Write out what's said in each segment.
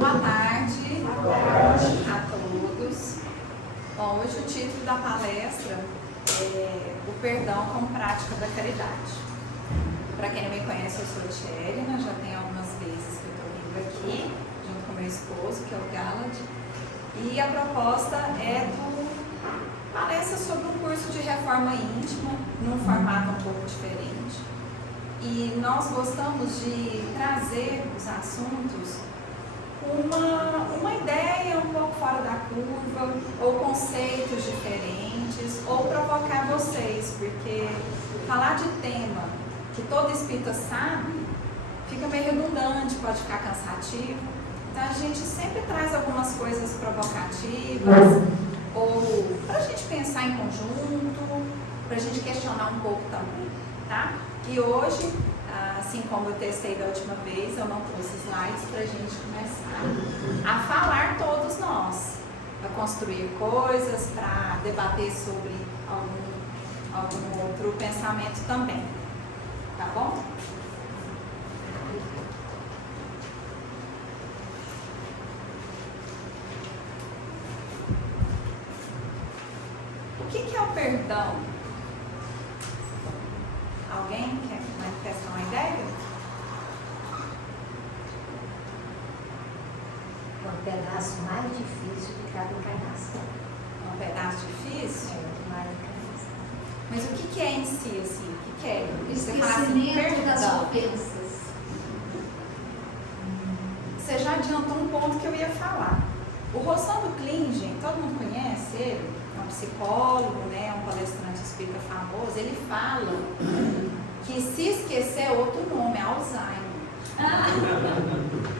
Boa tarde a todos. Bom, hoje o título da palestra é O Perdão como Prática da Caridade. Para quem não me conhece, eu sou a Tcherina, já tem algumas vezes que eu estou vindo aqui, junto com meu esposo, que é o Galad. E a proposta é palestra sobre um curso de reforma íntima, num formato um pouco diferente. E nós gostamos de trazer os assuntos uma ideia um pouco fora da curva, ou conceitos diferentes, ou provocar vocês, porque falar de tema que todo espírita sabe fica meio redundante, pode ficar cansativo. Então a gente sempre traz algumas coisas provocativas, ou para a gente pensar em conjunto, para a gente questionar um pouco também, tá? E hoje, assim como eu testei da última vez, eu não trouxe slides para a gente começar a falar todos nós, a construir coisas, para debater sobre algum outro pensamento também, tá bom? O que é o perdão? Alguém quer manifestar uma ideia? É um pedaço mais difícil de cada encarnação. É um pedaço difícil? Mais encarnação. Mas o que é em si, assim? O que é? Você fala assim, Esquecimento das perdão. ofensas. Você já adiantou um ponto que eu ia falar. O Rossando Klingen, todo mundo conhece ele? É um psicólogo, né? Um palestrante espírita famoso. Ele fala que se esquecer é outro nome, é Alzheimer.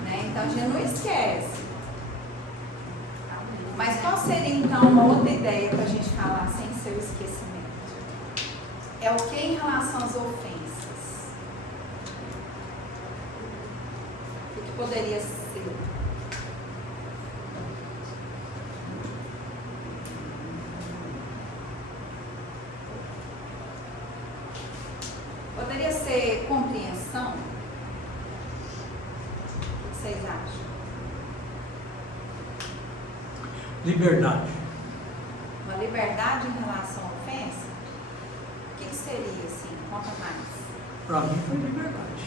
Né? Então a gente não esquece. Mas qual seria então uma outra ideia para a gente falar sem ser o esquecimento? É o que em relação às ofensas? O que poderia ser? Poderia ser compreensão? O que vocês acham? Liberdade. Uma liberdade em relação à ofensa? O que seria assim? Conta mais. Para mim foi liberdade.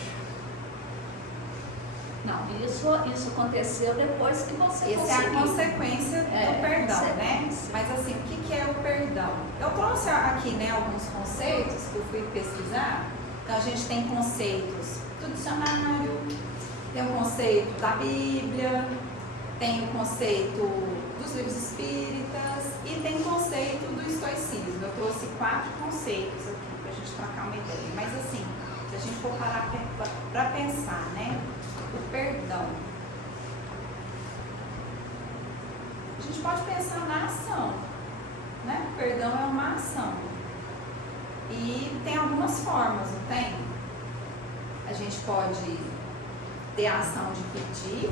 Não, isso aconteceu depois que você Essa é a conseguiu. consequência do perdão, né? consequência. Mas assim, o que é o perdão? Eu trouxe aqui, né, alguns conceitos que eu fui pesquisar. Então a gente tem conceitos do dicionário, tem o conceito da Bíblia, tem o conceito dos livros espíritas e tem o conceito do estoicismo. Eu trouxe 4 conceitos aqui para a gente trocar uma ideia. Mas assim, se a gente for parar para pensar, né? O perdão. A gente pode pensar na ação, né? O perdão é uma ação. E tem algumas formas, não tem? A gente pode ter a ação de pedir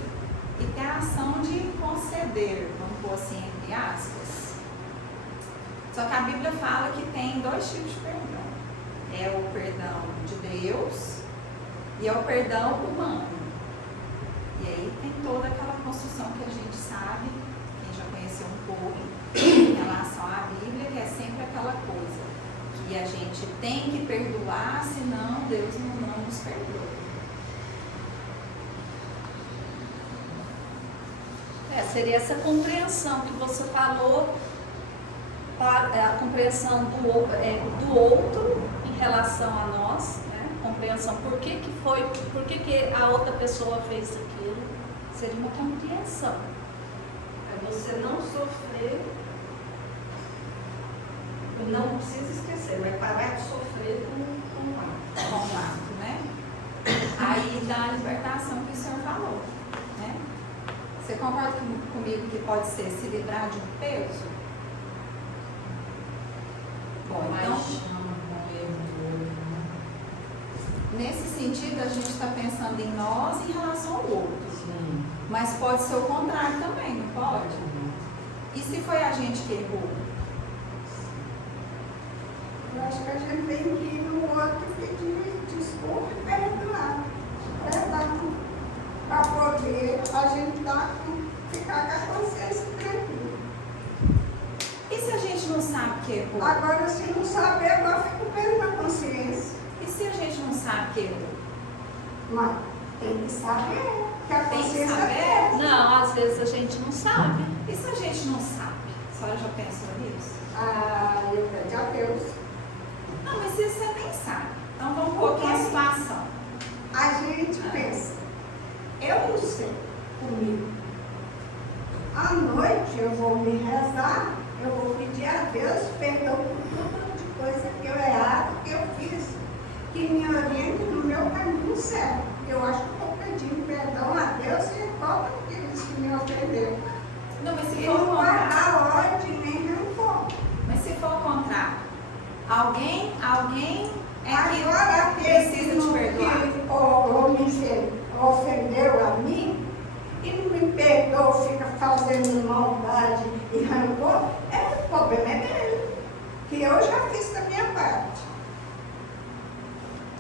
e ter a ação de conceder, vamos pôr assim, entre aspas. Só que a Bíblia fala que tem 2 tipos de perdão. É o perdão de Deus e é o perdão humano. E aí tem toda aquela construção que a gente sabe, quem já conheceu um pouco, em relação à Bíblia, que é sempre aquela coisa, que a gente tem que perdoar, senão Deus não nos perdoa. Seria essa compreensão que você falou, a compreensão do outro em relação a nós, né? Compreensão, por que a outra pessoa fez aquilo, seria uma compreensão. É você não sofrer, não precisa esquecer, mas parar de sofrer com o ato. Com o ato, né? Aí da libertação que o senhor falou, né? Você concorda comigo que pode ser se livrar de um peso? Bom, então, nesse sentido, a gente está pensando em nós em relação ao outro. Sim. Mas pode ser o contrário também, não pode? E se foi a gente que errou? Eu acho que a gente tem que ir no outro e pedir desculpa e perdoar. Perdão. para poder a gente ficar com a consciência tranquila. E se a gente não sabe que errou? Agora, se não saber, agora fica o peso na consciência. E se a gente não sabe que errou? Mas tem que saber, que a Tem que consciência saber? é. Não, às vezes a gente não sabe. E se a gente não sabe? A senhora já pensou nisso? Ah, eu pedi a Deus. Não, mas se você nem sabe. Então vamos pôr aqui a situação. A gente pensa, eu não sei comigo. À noite eu vou me rezar, eu vou pedir a Deus perdão por tudo de coisa que eu errado, que eu fiz, que me oriente no meu caminho certo. Eu acho que estou pedindo perdão a Deus e todos aqueles que me ofenderam. Não, mas se E for o não contrário. guardar ódio nem rancor. Mas se for o contrário. Alguém é que Agora aquele precisa te perdoar. que ofendeu a mim e não me perdoou, fica fazendo maldade e rancor, o problema é dele, que eu já fiz da minha parte.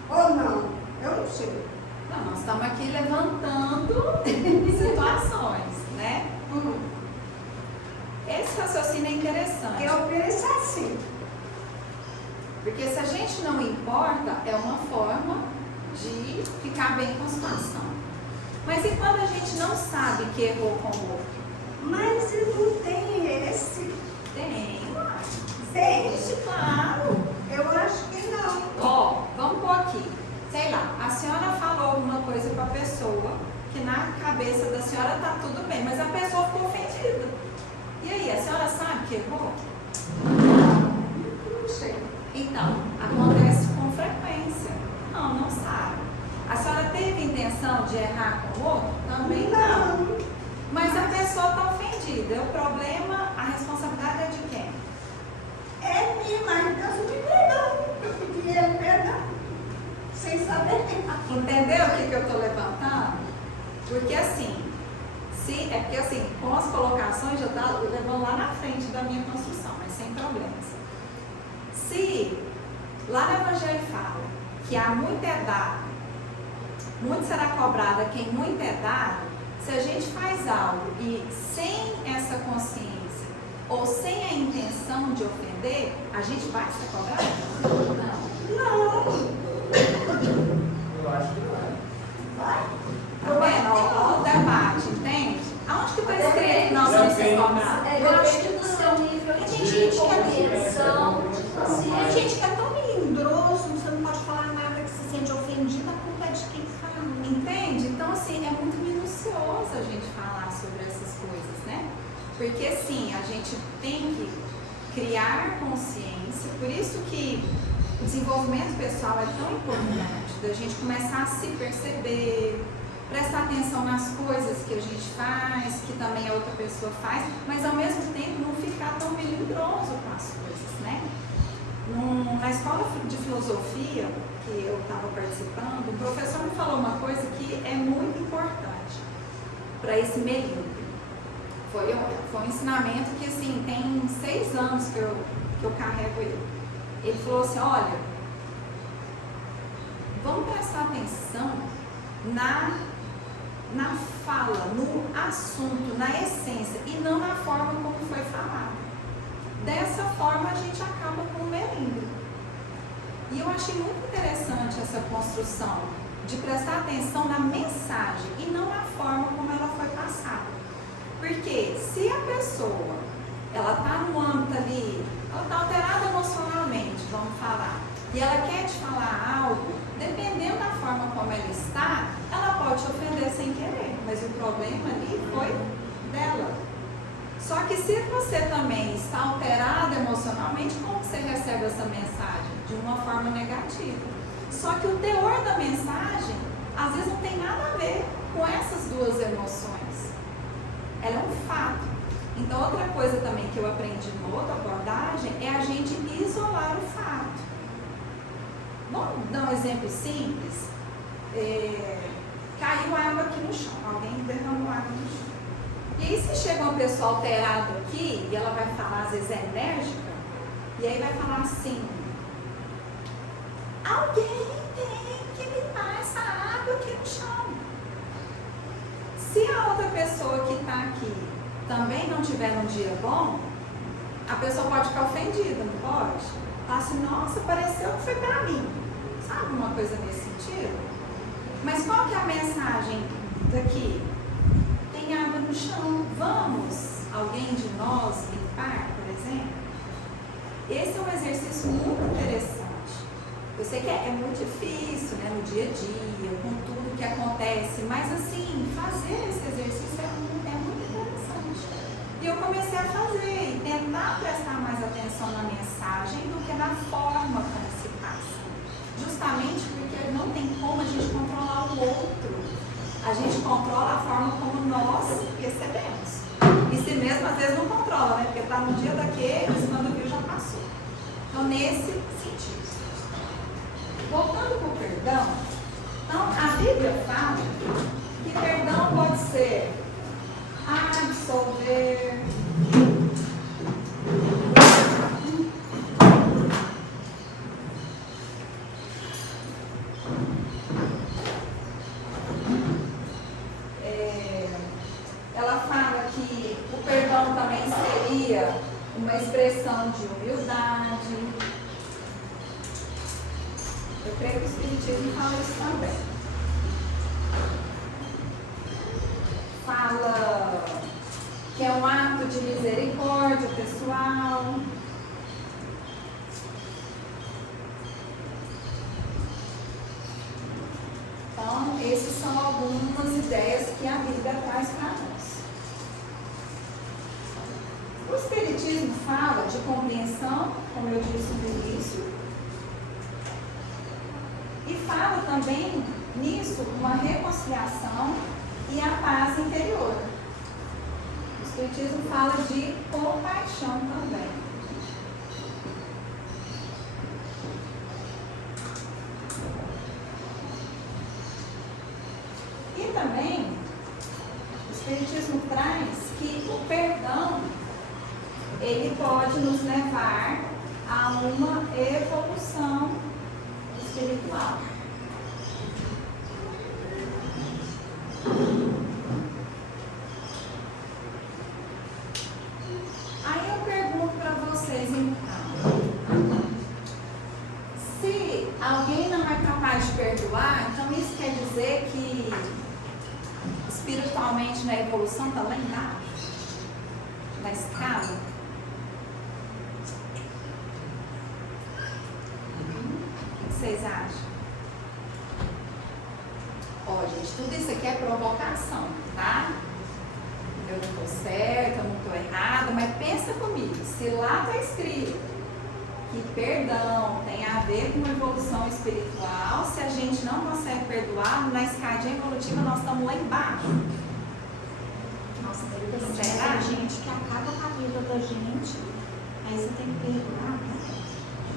Ou não, eu não sei. Não, nós estamos aqui levantando situações, né? Esse raciocínio é interessante. Eu penso assim. Porque se a gente não importa, é uma forma de ficar bem com a situação. Mas e quando a gente não sabe que errou com o outro? Mas não tem esse. Tem, Tem. claro. Eu acho que não. Ó, vamos pôr aqui. Sei lá, a senhora falou alguma coisa para a pessoa que na cabeça da senhora tá tudo bem, mas a pessoa ficou ofendida. E aí, a senhora sabe que errou? Não sei. Então, acontece com frequência. Não sabe. A senhora teve intenção de errar com o outro? Também não. Mas a pessoa está ofendida. O problema, a responsabilidade é de quem? É minha, mas Deus me perdoa. Eu pedi ele perdão. Sem saber. Entendeu o que eu estou levantando? Porque assim, porque assim, com as colocações já está levando lá na frente da minha construção, mas sem problemas. Se lá no Evangelho fala que há muito é dado, muito será cobrado a quem muito é dado, se a gente faz algo e sem essa consciência ou sem a intenção de ofender, a gente vai ser cobrado? Não. Eu acho que vai. Tá vendo? O debate, entende? Aonde que está escrito que nós vamos ser cobrados? Eu acho que no seu nível de compreensão, A gente que é tão melindroso, você não pode falar nada que se sente ofendido, a culpa é de quem fala. Entende? Então, assim, é muito minucioso a gente falar sobre essas coisas, né? Porque, assim, a gente tem que criar consciência, por isso que o desenvolvimento pessoal é tão importante, da gente começar a se perceber, prestar atenção nas coisas que a gente faz, que também a outra pessoa faz, mas ao mesmo tempo não ficar tão melindroso com as coisas, né? Na escola de filosofia que eu estava participando, o professor me falou uma coisa que é muito importante para esse melindre. Foi um ensinamento que, assim, tem 6 anos que eu carrego ele. Ele falou assim, olha, vamos prestar atenção na fala, no assunto, na essência, e não na forma como foi falado. Dessa forma a gente acaba com o melindre. E eu achei muito interessante essa construção de prestar atenção na mensagem e não na forma como ela foi passada. Porque se a pessoa, ela está no âmbito ali, ela está alterada emocionalmente, vamos falar, e ela quer te falar algo, dependendo da forma como ela está, ela pode te ofender sem querer, mas o problema ali foi dela. Só que se você também está alterado emocionalmente, como você recebe essa mensagem? De uma forma negativa. Só que o teor da mensagem, às vezes não tem nada a ver com essas duas emoções. Ela é um fato. Então, outra coisa também que eu aprendi numa outra abordagem é a gente isolar o fato. Vamos dar um exemplo simples? Caiu água aqui no chão, alguém derramou água no chão. E aí, se chega uma pessoa alterada aqui, e ela vai falar, às vezes é enérgica, e aí vai falar assim, alguém tem que limpar essa água aqui no chão. pessoa que está aqui também não tiver um dia bom, a pessoa pode ficar ofendida, não pode? Falar assim, nossa, pareceu que foi para mim. Sabe uma coisa nesse sentido? Mas qual que é a mensagem daqui? Tem água no chão, vamos, alguém de nós limpar, por exemplo? Esse é um exercício muito interessante. Eu sei que é muito difícil, né, no dia a dia, com tudo que acontece, mas assim, fazer esse exercício é muito interessante. E eu comecei a fazer e tentar prestar mais atenção na mensagem do que na forma como se passa. Justamente porque não tem como a gente controlar o outro. A gente controla a forma como nós recebemos. E se mesmo às vezes não controla, né? Porque está no dia daqueles, quando viu já passou. Então, nesse sentido. Voltando para o perdão, então a Bíblia fala que perdão pode ser absolver, ela fala que o perdão também seria uma expressão de humildade. Eu creio que o Espiritismo fala isso também. Fala que é um ato de misericórdia pessoal. Então, essas são algumas ideias que a Bíblia traz para nós. O Espiritismo fala de compreensão, como eu disse no início, e fala também nisso uma reconciliação e a paz interior. O Espiritismo fala de compaixão também. E também o Espiritismo traz que o perdão ele pode nos levar a uma evolução espiritual. Aí eu pergunto para vocês então, se alguém não é capaz de perdoar, então isso quer dizer que espiritualmente na evolução está lá embaixo, na escala? Vocês acham? Ó, gente, tudo isso aqui é provocação, tá? Eu não estou certa, eu não estou errada, mas pensa comigo, se lá está escrito que perdão tem a ver com evolução espiritual, se a gente não consegue perdoar, na escadinha evolutiva nós estamos lá embaixo. Nossa, deve ter Será? gente que acaba com a vida da gente, aí você tem que perdoar, né?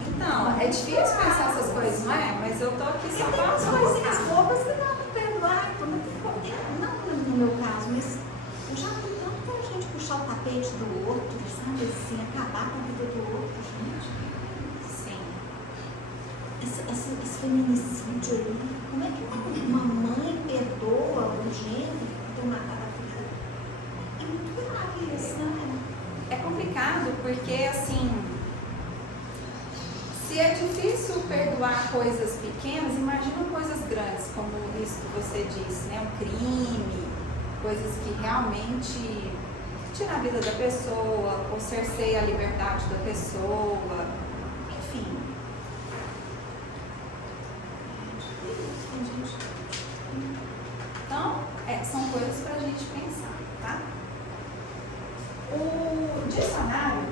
Então, é difícil pensar essas coisas, não é? Mas eu tô aqui só Tem para umas coisinhas bobas que dá pra perdoar, não no meu caso, mas eu já vi tanta gente puxar o tapete do outro, sabe, assim, acabar com a vida do outro, gente. Sim. Esse feminicídio aí, como é que uma mãe perdoa um gênero por ter matado a filha? É muito grave isso, né? É complicado porque, assim, se é difícil perdoar coisas pequenas, imagina coisas grandes, como isso que você disse, né? Um crime, coisas que realmente tiram a vida da pessoa, ou cerceia a liberdade da pessoa, enfim. Então, são coisas para a gente pensar, tá? O dicionário,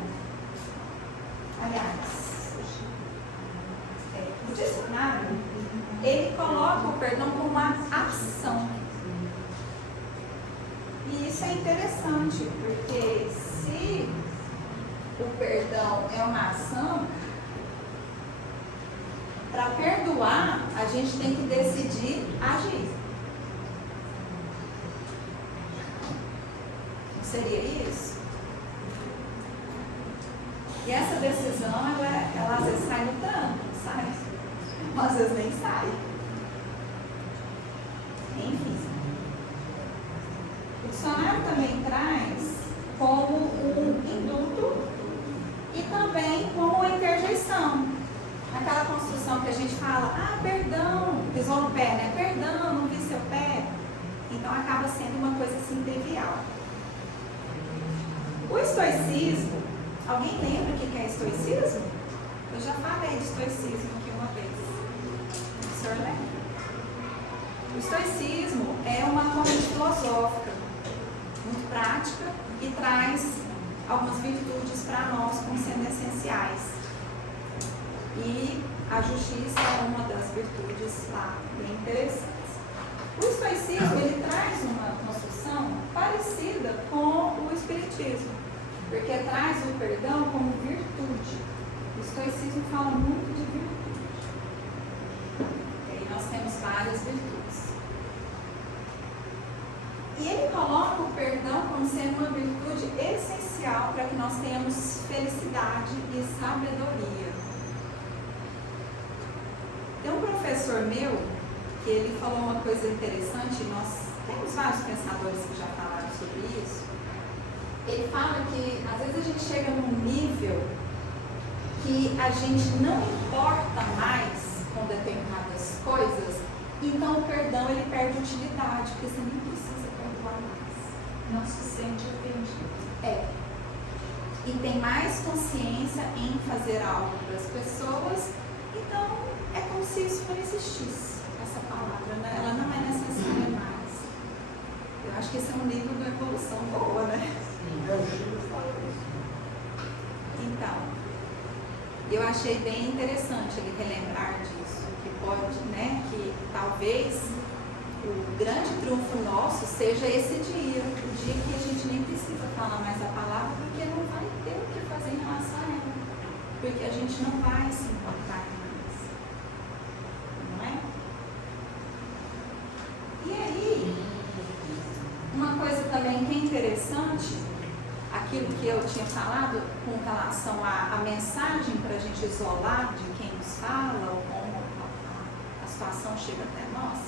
aliás, o dicionário, ele coloca o perdão como uma ação. E isso é interessante, porque se o perdão é uma ação, para perdoar, a gente tem que decidir agir. Não seria isso? E essa decisão, ela às vezes sai no tranco, sai? Às vezes nem sai. Enfim. O dicionário também traz como um induto e também como uma interjeição. Aquela construção que a gente fala, perdão, pisou no pé, né? Perdão, não vi seu pé. Então acaba sendo uma coisa assim trivial. O estoicismo, alguém lembra o que é estoicismo? Eu já falei de estoicismo aqui uma vez. O senhor lembra? O estoicismo é uma corrente filosófica muito prática e traz algumas virtudes para nós como sendo essenciais. E a justiça é uma das virtudes lá bem interessantes. O estoicismo ele traz uma construção parecida com o espiritismo, porque traz o perdão como virtude. O estoicismo fala muito de virtude. E aí nós temos várias virtudes. E ele coloca o perdão como sendo uma virtude essencial para que nós tenhamos felicidade e sabedoria. Tem um professor meu que ele falou uma coisa interessante, nós temos vários pensadores que já falaram sobre isso. Ele fala que às vezes a gente chega num nível que a gente não importa mais com determinadas coisas, então o perdão ele perde utilidade, porque você nem precisa perdoar mais. Não se sente ofendido. E tem mais consciência em fazer algo para as pessoas, então é como se isso não existisse, essa palavra, né? Ela não é necessária mais. Eu acho que esse é um nível de evolução boa, né? Então, eu achei bem interessante ele relembrar disso, que pode, né, que talvez o grande triunfo nosso seja esse dia, o dia que a gente nem precisa falar mais a palavra, porque não vai ter o que fazer em relação a ela, porque a gente não vai se importar mais, não é? E aí, uma coisa também que é interessante, aquilo que eu tinha falado com relação à mensagem para a gente isolar de quem nos fala ou como a situação chega até nós,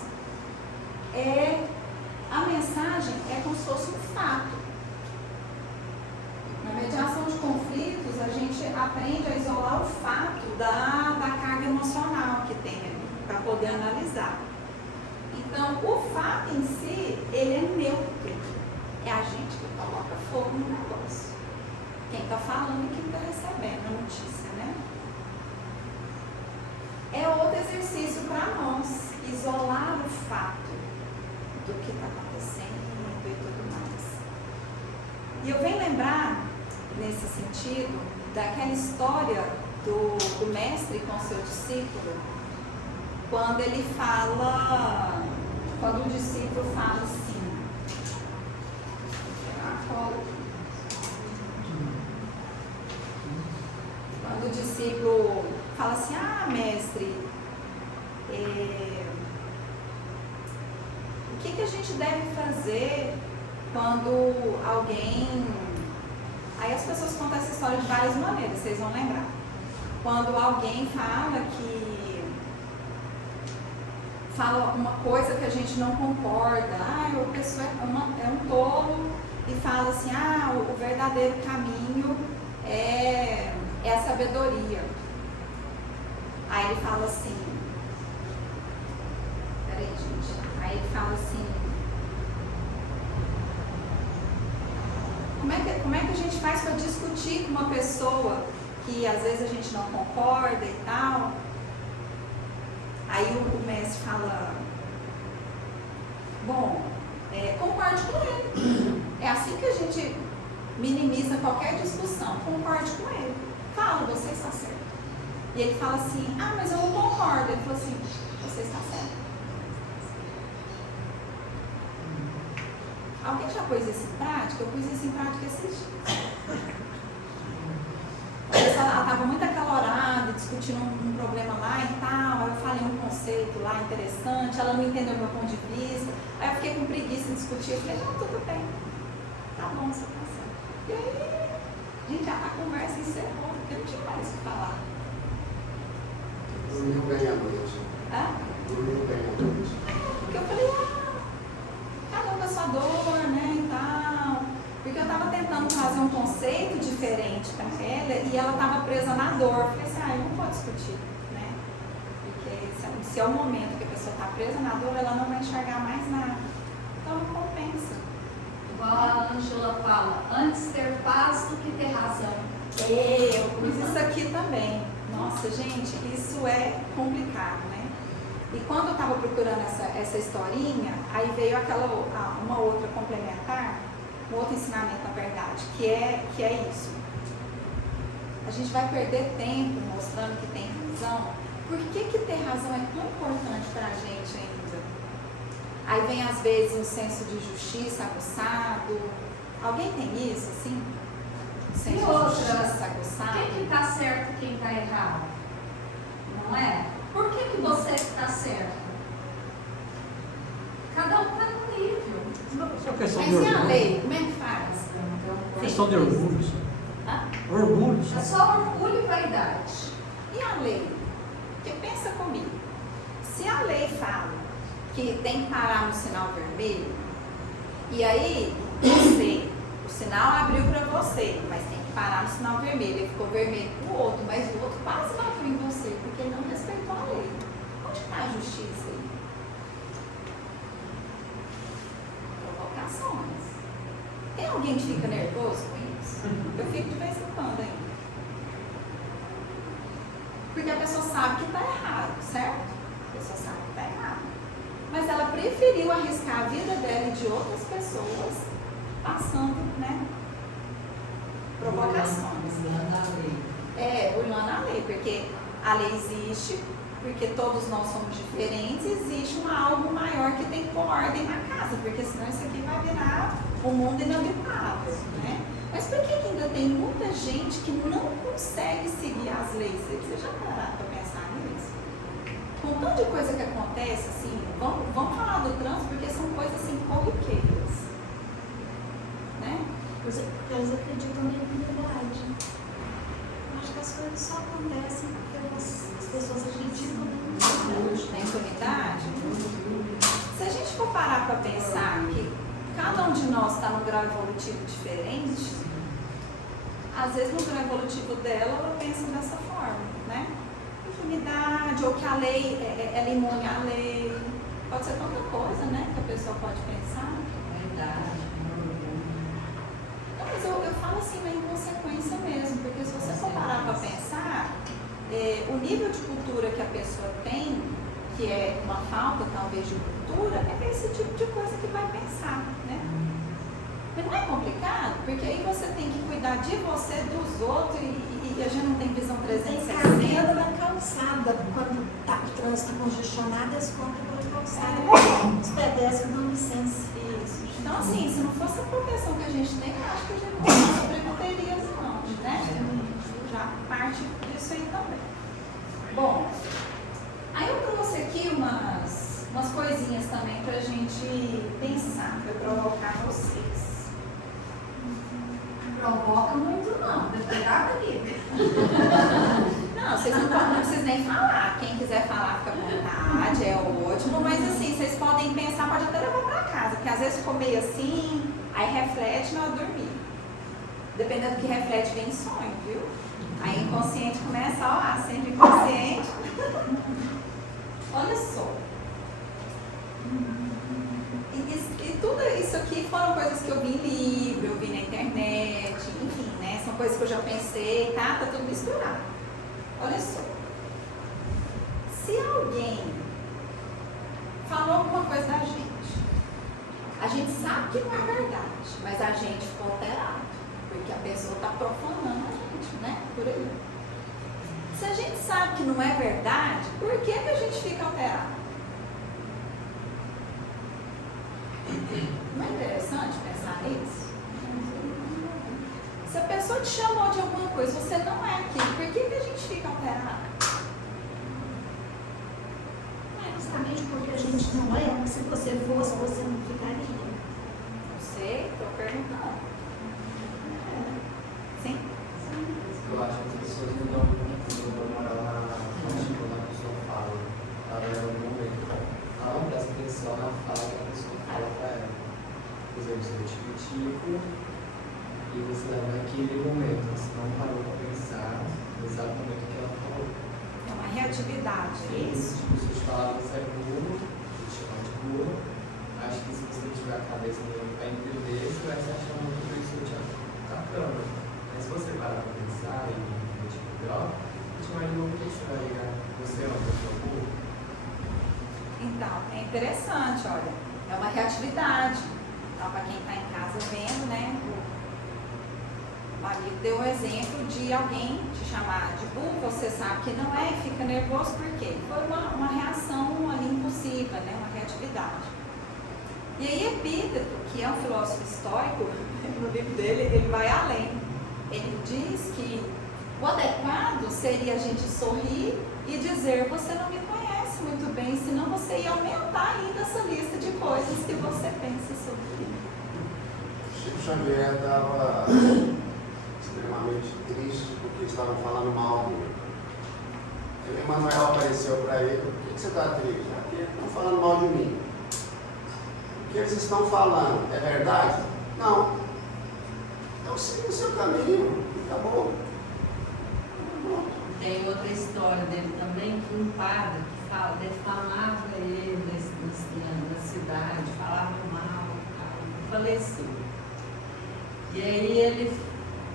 a mensagem é como se fosse um fato. Na mediação de conflitos, a gente aprende a isolar o fato da carga emocional que tem ali, para poder analisar. Então, o fato em si, ele é neutro. É a gente que coloca fogo no negócio. Quem está falando e quem está recebendo a notícia, né? É outro exercício para nós, isolar o fato do que está acontecendo e tudo mais. E eu venho lembrar, nesse sentido, daquela história do mestre com seu discípulo, quando ele fala, quando o discípulo fala assim, quando o discípulo fala assim, mestre, o que a gente deve fazer quando alguém... Aí as pessoas contam essa história de várias maneiras, vocês vão lembrar. Quando alguém fala uma coisa que a gente não concorda, a pessoa é um tolo, e fala assim, o verdadeiro caminho é a sabedoria. Aí ele fala assim, peraí gente, aí ele fala assim, como é que a gente faz para discutir com uma pessoa que às vezes a gente não concorda e tal? Aí o mestre fala, bom, concorde com ele. É assim que a gente minimiza qualquer discussão, concorde com ele. Fala, você está certo. E ele fala assim, mas eu não concordo. Ele falou assim, você está certo. Alguém já pôs isso em prática? Eu pus isso em prática esses dias. A pessoa estava muito acalorada, discutindo um problema lá e tal, aí eu falei um conceito lá interessante, ela não entendeu o meu ponto de vista, aí eu fiquei com preguiça em discutir, eu falei, não, tudo bem, tá bom, você tá certo. E aí, gente, a conversa encerrou, porque não tinha mais o que falar. Dormiu bem à noite. Dormiu bem à noite. Porque eu falei, cada um com a sua dor, né, e tal. tentando trazer um conceito diferente para ela e ela estava presa na dor. Eu falei assim, eu não vou discutir, né? Porque se é o momento que a pessoa está presa na dor, ela não vai enxergar mais nada. Então não compensa. Igual a Ângela fala, antes ter paz do que ter razão. Eu fiz isso aqui também. Nossa, gente, isso é complicado, né? E quando eu estava procurando essa historinha, aí veio uma outra complementar, um outro ensinamento, na verdade, que é isso. A gente vai perder tempo mostrando que tem razão. Por que ter razão é tão importante para a gente ainda? Aí vem, às vezes, um senso de justiça aguçado. Alguém tem isso, assim? Senso de justiça aguçado? Quem está certo e quem está errado? Não é? Por que você está certo? Cada um está no nível. Só questão Mas de e a orgulho. lei? Como é que faz? Questão de orgulho. Só. Hã? Orgulho. É Só. só orgulho e vaidade. E a lei? Porque pensa comigo. Se a lei fala que tem que parar no sinal vermelho, e aí o sinal abriu para você, mas tem que parar no sinal vermelho, ele ficou vermelho para o outro, mas o outro quase bateu em você, porque ele não respeitou a lei. Onde está a justiça aí? Provocações. Tem alguém que fica nervoso com isso? Eu fico de vez em quando ainda. Porque a pessoa sabe que está errado, certo? A pessoa sabe que está errado. Mas ela preferiu arriscar a vida dela e de outras pessoas passando, né? Provocações. Burlando a lei. Burlando a lei, porque a lei existe, porque todos nós somos diferentes, existe algo maior que tem que pôr ordem na casa, porque senão isso aqui vai virar um mundo inabitável, né? Mas por que ainda tem muita gente que não consegue seguir as leis? Você já pararam para pensar nisso? Com um tanto de coisa que acontece, assim, vamos falar do trânsito, porque são coisas assim corriqueiras, né? Porque eles acreditam na impunidade. Eu acho que as coisas só acontecem porque as pessoas acreditam na impunidade. Na impunidade? Se a gente for parar para pensar que cada um de nós está num grau evolutivo diferente, às vezes no grau evolutivo dela, ela pensa dessa forma, né? Impunidade, ou que a lei, ela imune a lei. Pode ser tanta coisa, né, que a pessoa pode pensar. Verdade. Não, mas eu falo assim, na inconsequência mesmo, porque se você for parar para pensar, o nível de cultura que a pessoa tem, que é uma falta talvez de cultura, é esse tipo de coisa que vai pensar, né? Mas não é complicado, porque aí você tem que cuidar de você, dos outros, e a gente não tem visão Tem 360. caminhada na calçada, quando está o trânsito congestionado, eles contam pela calçada. Os pedestres dão licença. Isso. Então, assim, se não fosse a proteção que a gente tem, eu acho que a gente não sobreviveria, não, né? Já parte disso aí também. Bom, aí eu trouxe aqui umas coisinhas também pra gente pensar, pra provocar vocês. Provoca muito não, depois da vida. Não, vocês não precisam nem falar. Quem quiser falar, fica à vontade, é ótimo. Mas assim, vocês podem pensar, pode até levar pra casa, porque às vezes ficou meio assim, aí reflete na hora de dormir. Dependendo do que reflete, vem sonho, viu? Aí inconsciente começa, ó, acende inconsciente. Olha só. E tudo isso aqui foram coisas que eu vi em livro, eu vi na internet, enfim, né? São coisas que eu já pensei, tá? Tá tudo misturado. Olha só. Se alguém falou alguma coisa da gente, a gente sabe que não é verdade, mas a gente ficou alterado, porque a pessoa está profanando a gente, né? Por aí. Se a gente sabe que não é verdade, por que a gente fica alterado? Não é interessante pensar nisso? Se a pessoa te chamou de alguma coisa, você não é aquilo, por que a gente fica alterado? É justamente porque a gente não é, se você fosse, você não ficaria. Não sei, estou perguntando. Sim? Eu acho que as pessoas não dão muito moral na pessoa fala. Ela em algum momento. Ela não presta atenção na fala que a pessoa fala pra ela. Por exemplo, se eu te critico, E você leva naquele momento, você não parou para pensar no exato momento que ela falou. É uma reatividade, é isso? Tipo, suas palavras é burro, te chamar de burro. Acho que se você tiver a cabeça para entender, você vai se achando tudo isso te atacando. Mas se você parar para pensar e tipo, droga, a gente imagina o que você vai ligar. Você é uma pessoa burra. Então, é interessante, olha, é uma reatividade. Então, para quem está em casa vendo, né, o amigo deu um exemplo de alguém te chamar de burro, você sabe que não é e fica nervoso, por quê? Foi uma reação ali impulsiva, né, uma reatividade. E aí Epíteto, que é um filósofo estoico, no livro dele, ele vai além. Ele diz que o adequado seria a gente sorrir e dizer, você não me conhece muito bem, senão você ia aumentar ainda essa lista de coisas que você pensa sobre mim. Chico Xavier estava extremamente triste porque estavam falando mal dele. Aí Emmanuel apareceu para ele, por que você está triste? Porque estão falando mal de mim. O que eles estão falando é verdade? Não. Então siga o seu caminho, acabou. Tem outra história dele também, que um padre que defamava ele na cidade, falava mal, faleceu. E aí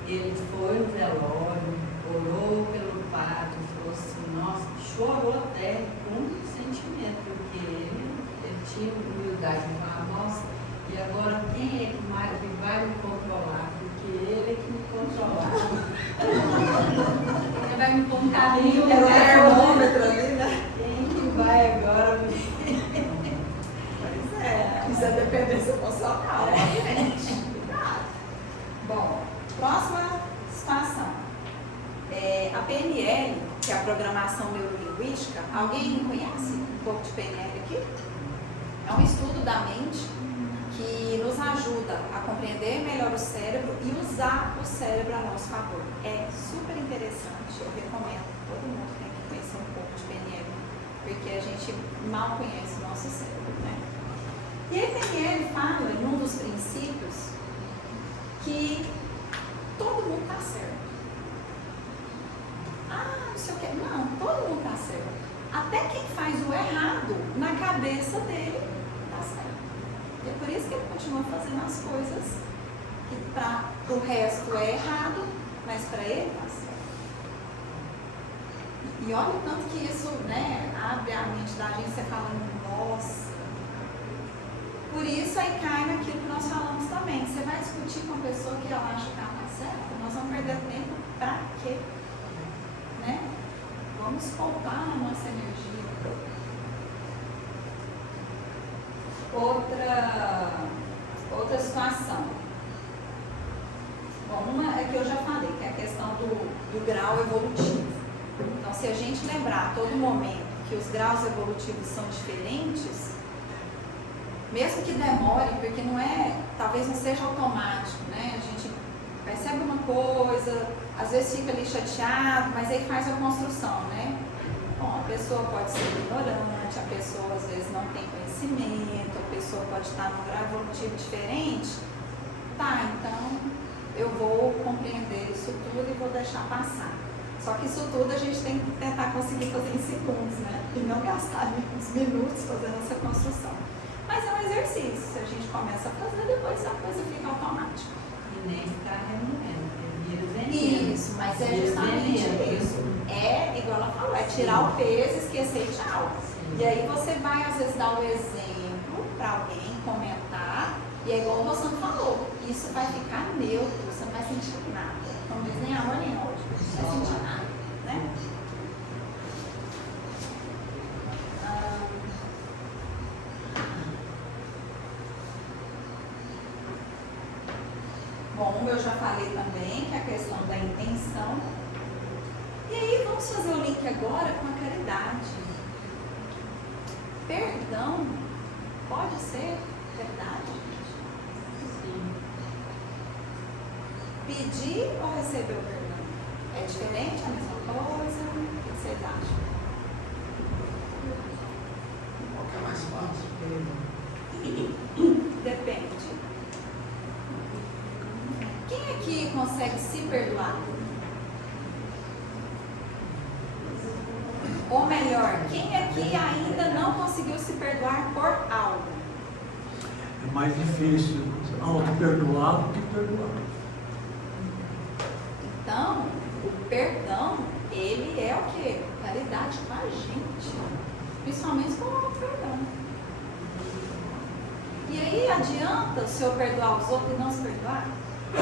ele foi no velório, orou pelo padre, falou assim, nossa, chorou até com sentimento, porque ele tinha humildade de falar, nossa, e agora quem é que vai me controlar? Porque ele é que me controlava. Ele vai me pôr um caminho, Era o termômetro ali, né? quem que vai agora me... Pois é, isso é dependência emocional, obviamente. Bom, próxima situação. A PNL, que é a Programação Neurolinguística, alguém conhece um pouco de PNL aqui? É um estudo da mente que nos ajuda a compreender melhor o cérebro e usar o cérebro a nosso favor. É super interessante, eu recomendo que todo mundo tenha que conhecer um pouco de PNL, porque a gente mal conhece o nosso cérebro, né? E a PNL fala, em um dos princípios, que todo mundo está certo. Ah, não sei o que. Não, todo mundo está certo. Até quem faz o errado, na cabeça dele, está certo. E é por isso que ele continua fazendo as coisas que para o resto é errado, mas para ele está certo. E olha o tanto que isso, né, abre a mente da gente, você falando, nossa. Por isso aí cai naquilo que nós falamos também. Você vai discutir com a pessoa que ela acha que ela está certa, nós vamos perder tempo para quê? Né? Vamos poupar a nossa energia. Outra situação. Bom, uma é que eu já falei, que é a questão do grau evolutivo. Então, se a gente lembrar a todo momento que os graus evolutivos são diferentes, mesmo que demore, porque não é, talvez não seja automático, né? A gente percebe uma coisa, às vezes fica ali chateado, mas aí faz a construção, né? Bom, a pessoa pode ser ignorante, a pessoa às vezes não tem conhecimento, a pessoa pode estar num grau evolutivo diferente. Tá, então eu vou compreender isso tudo e vou deixar passar. Só que isso tudo a gente tem que tentar conseguir fazer em segundos, né? E não gastar uns minutos fazendo essa construção. Mas é um exercício, se a gente começa a fazer, depois a coisa fica automática. E nem ficar remoendo, vira veneno. Isso, mas é justamente isso. É, igual ela falou, é tirar o peso, esquecer e tchau. E aí você vai, às vezes, dar o exemplo para alguém, comentar, e é igual o Rossano falou, isso vai ficar neutro, você não vai sentir nada. Não diz nem amor nem ódio, não vai sentir nada, né? Bom, eu já falei também que é a questão da intenção. E aí vamos fazer o link agora com a caridade. Perdão pode ser verdade? Sim. Pedir ou receber o perdão? É diferente, a mesma coisa? O que vocês acham? Qual que é mais fácil? Depende. Quem aqui aqui consegue se perdoar? Ou melhor, quem aqui ainda não conseguiu se perdoar por algo? É mais difícil auto-perdoar do que perdoar. Então, o perdão, ele é o quê? Caridade com a gente. Principalmente com o perdão. E aí adianta o senhor perdoar os outros e não se perdoar? A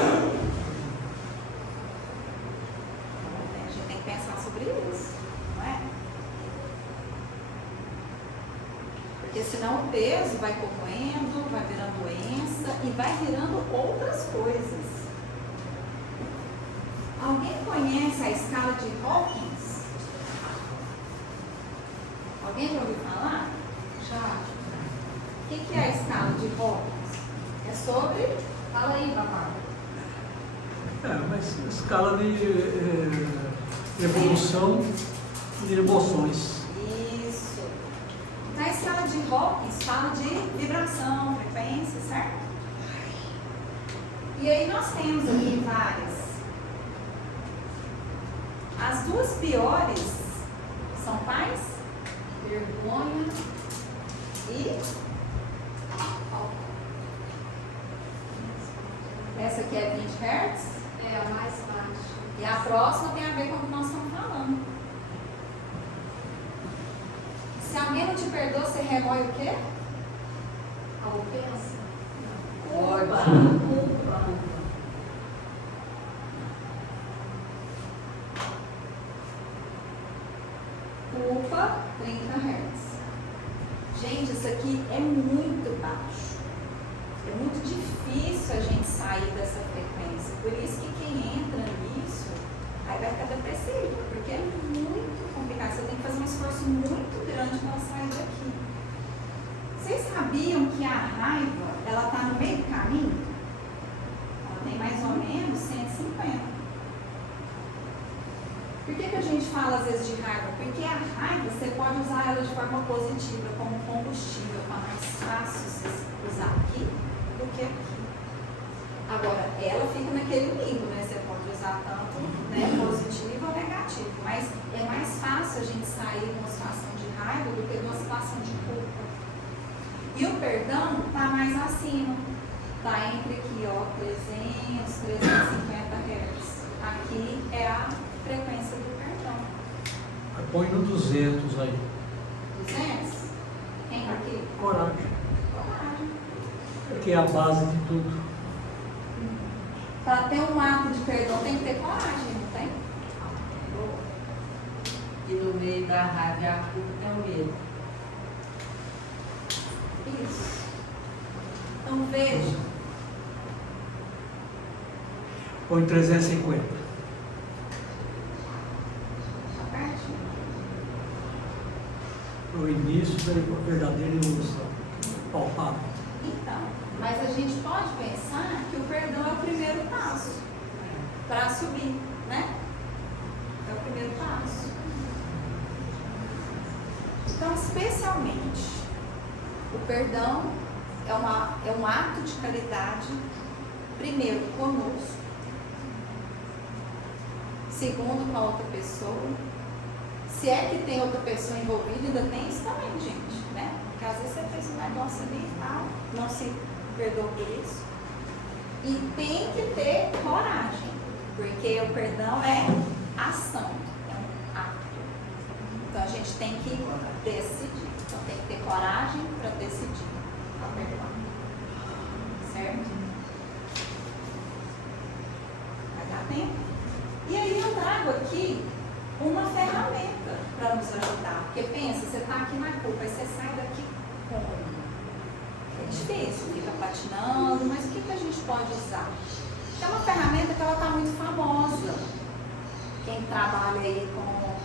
gente tem que pensar sobre isso, não é? Porque senão o peso vai corroendo, vai virando doença e vai virando outras coisas. Alguém conhece a escala de Hawkins? Alguém já ouviu falar? Já. O que é a escala de Hawkins? É sobre... Fala aí, papai. Mas escala de evolução de emoções. Isso. Na escala de Hawkins fala de vibração, frequência, certo? E aí nós temos aqui várias. As duas piores são quais? Vergonha e essa aqui é 20 Hz. É a mais baixa. E a próxima tem a ver com o que nós estamos falando. Se alguém não te perdoa, você remoe o quê? A ofensa. Culpa. Culpa, 30 Hz. Gente, isso aqui é muito baixo. É muito difícil a gente sair dessa frequência. Por isso que quem entra nisso, aí vai ficar depressivo, porque é muito complicado. Você tem que fazer um esforço muito grande para sair daqui. Vocês sabiam que a raiva, ela está no meio do caminho? Ela tem mais ou menos 150. Por que a gente fala às vezes de raiva? Porque a raiva você pode usar ela de forma positiva, como combustível, para mais fácil você usar aqui do que aqui. Agora, ela fica naquele limbo, né? Você pode usar tanto, né, positivo ou negativo, mas é mais fácil a gente sair de uma situação de raiva do que de uma situação de culpa. E o perdão está mais acima, está entre aqui, ó, 300, 350 Hz. Aqui é a frequência do perdão. Põe no 200 aí. 200? Quem está aqui? Coragem. Coragem. Que é a base de tudo. Para ter um ato de perdão tem que ter coragem, não tem? E no meio da raiva e a culpa é o medo. Isso. Então veja. Põe 350. Tá pertinho. O início da verdadeira evolução. Palpável. Então, mas a gente pode pensar que o perdão é o primeiro passo para subir, né? É o primeiro passo. Então, especialmente, o perdão é um ato de caridade, primeiro conosco, segundo com a outra pessoa. Se é que tem outra pessoa envolvida, ainda tem isso também, gente, né? Porque às vezes você fez um negócio ali e tal, não se perdoa por isso. E tem que ter coragem, porque o perdão é ação, é um ato. Então a gente tem que decidir. Então tem que ter coragem para decidir a perdoar. Certo? Vai dar tempo. E aí eu trago aqui uma ferramenta para nos ajudar. Porque pensa, você está aqui na culpa, aí você sai daqui como? É difícil, fica patinando, mas o que a gente pode usar? É uma ferramenta que ela está muito famosa. Quem trabalha aí com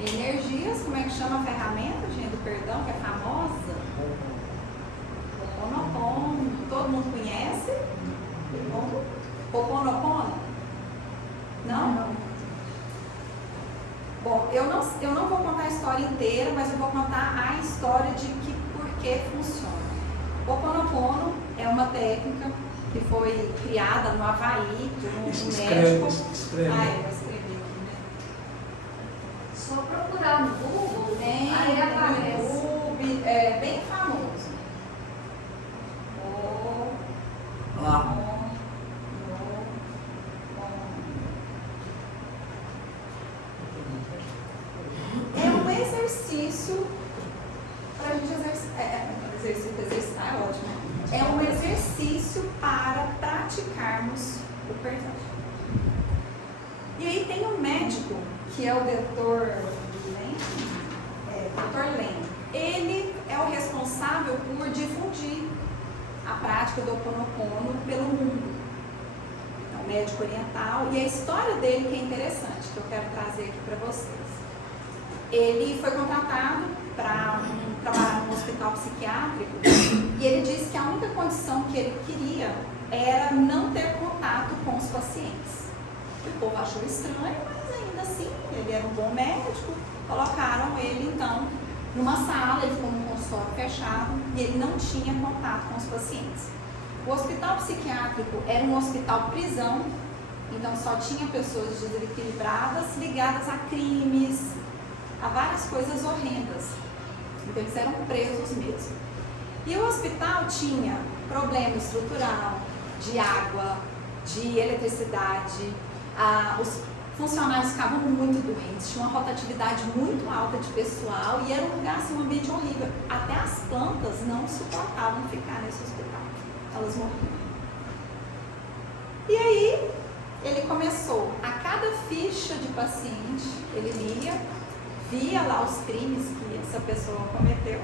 energias, como é que chama a ferramenta, gente, do perdão, que é famosa? Ho'oponopono. Todo mundo conhece? Ho'oponopono? Não? Bom, eu não vou contar a história inteira, mas eu vou contar a história de por que funciona. O Ho'oponopono é uma técnica que foi criada no Havaí, de um Escreve. médico. Eu escrevi aqui, né? Só procurar no Google, Tem aí aparece. no YouTube, é bem famoso. Lá. É um exercício para a gente exercitar, é ótimo. É um exercício para praticarmos o perdão. E aí tem um médico, que é o Dr. Len. Ele é o responsável por difundir a prática do Ho'oponopono pelo mundo. É um médico oriental. E a história dele que é interessante, que eu quero trazer aqui para vocês. Ele foi contratado para trabalhar num hospital psiquiátrico e ele disse que a única condição que ele queria era não ter contato com os pacientes. O povo achou estranho, mas ainda assim, ele era um bom médico, colocaram ele então numa sala, ele ficou num consultório fechado e ele não tinha contato com os pacientes. O hospital psiquiátrico era um hospital prisão, então só tinha pessoas desequilibradas ligadas a crimes, a várias coisas horrendas. Então eles eram presos mesmo. E o hospital tinha problema estrutural, de água, de eletricidade, os funcionários ficavam muito doentes, tinha uma rotatividade muito alta de pessoal e era um lugar, assim, um ambiente horrível. Até as plantas não suportavam ficar nesse hospital, elas morriam. E aí ele começou, a cada ficha de paciente, ele lia, via lá os crimes que essa pessoa cometeu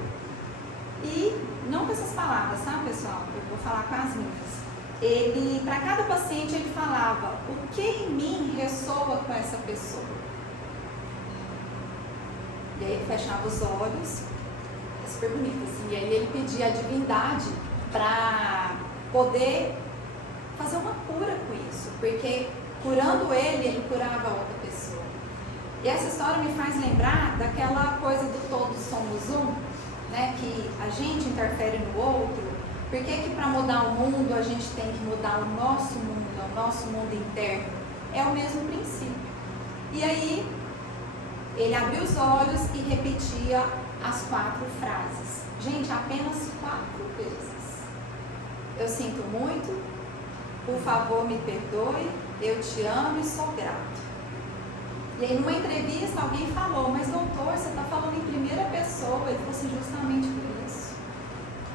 e, não com essas palavras, tá, pessoal? Eu vou falar com as minhas. Ele, para cada paciente, ele falava o que em mim ressoa com essa pessoa. E aí ele fechava os olhos, é super bonito assim, e aí ele pedia a divindade para poder fazer uma cura com isso, porque curando ele curava a outra pessoa. E essa história me faz lembrar daquela coisa do todos somos um, né, que a gente interfere no outro. Por que para mudar o mundo a gente tem que mudar o nosso mundo interno? É o mesmo princípio. E aí, ele abriu os olhos e repetia as 4 frases. Gente, apenas 4 vezes. Eu sinto muito, por favor me perdoe, eu te amo e sou grato. E aí, numa entrevista, alguém falou, mas doutor, você está falando em primeira pessoa. Ele falou assim, justamente por isso.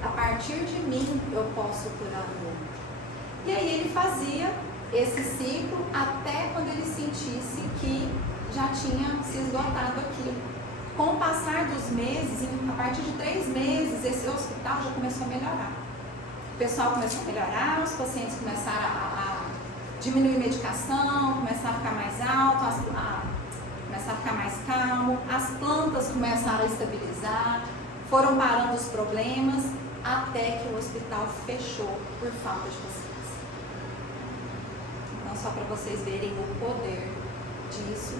A partir de mim eu posso curar o outro. E aí ele fazia esse ciclo até quando ele sentisse que já tinha se esgotado aquilo. Com o passar dos meses, a partir de 3 meses, esse hospital já começou a melhorar. O pessoal começou a melhorar, os pacientes começaram a diminuir a medicação, começaram a ficar mais alto, começaram a ficar mais calmo, as plantas começaram a estabilizar, foram parando os problemas, até que o hospital fechou por falta de pacientes. Então, só para vocês verem o poder disso.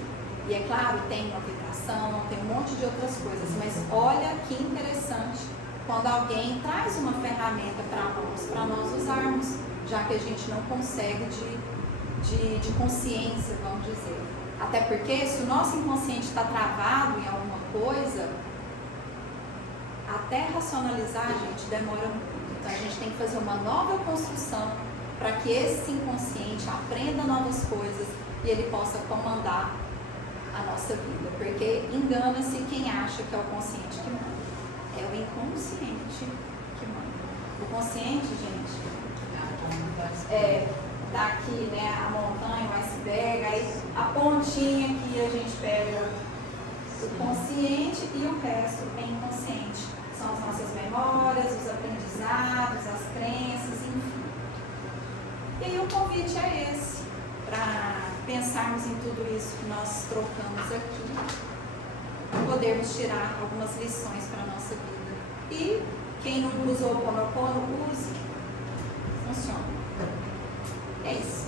E é claro, tem uma vibração, tem um monte de outras coisas, mas olha que interessante quando alguém traz uma ferramenta para nós usarmos, já que a gente não consegue de consciência, vamos dizer. Até porque se o nosso inconsciente está travado em alguma coisa, até racionalizar, gente, demora muito. Então a gente tem que fazer uma nova construção para que esse inconsciente aprenda novas coisas e ele possa comandar a nossa vida. Porque engana-se quem acha que é o consciente que manda. É o inconsciente que manda. O consciente, gente, daqui, né, a montanha, o iceberg, aí a pontinha que a gente pega o consciente e o resto é inconsciente. São as nossas memórias, os aprendizados, as crenças, enfim. E aí o convite é esse, para pensarmos em tudo isso que nós trocamos aqui, podermos tirar algumas lições para a nossa vida. E quem não usou o Ho'oponopono, use. Funciona. É isso.